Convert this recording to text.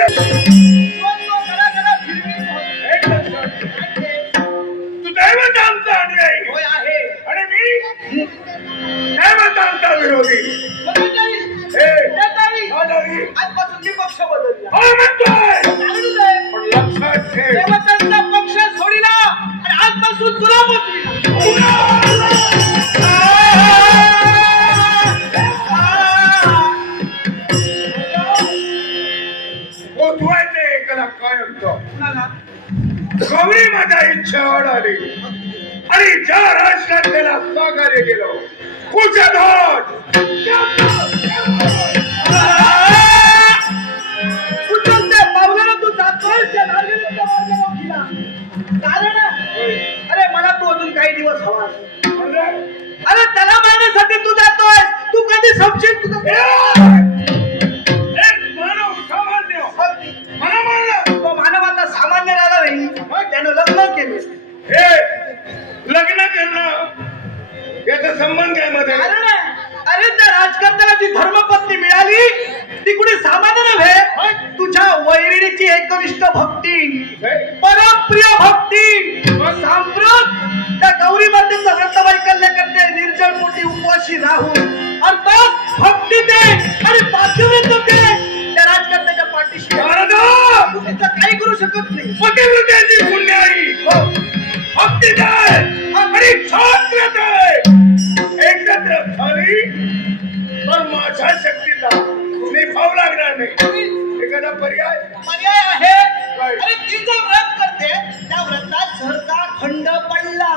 तो दैवत आमचा अनुयायी आणि मी एकाला कायमचं गौरी माझ्या आली. आणि ज्या राष्ट्रात त्याला पावलानं तू जातोय गेला. अरे मला तू अजून काही दिवस हवा. म्हणजे? अरे त्याला मारण्यासाठी तू जातोय तू कधी समजेल तुझं केले. हे लग्न करणं याचा संबंध काय मध्ये? अरे त्या राजकारणाला जी धर्मपत्नी मिळाली ती कुणी सामान्य नव्हे. तुझ्या वैरिणीची एकनिष्ठ भक्ती परमप्रिय भक्ती सांप्रत. त्या गौरी मातेचं व्रत वैकल्य करते निर्जळ मोठी उपवाशी राहून. अर्थात भक्ती ते. छात्रताय एकत्र झाली तर माझ्या शक्तीचा निभाव लागणार नाही. एखादा पर्याय? पर्याय आहे? अरे ती जे व्रत करते त्या व्रतात का खंड पडला.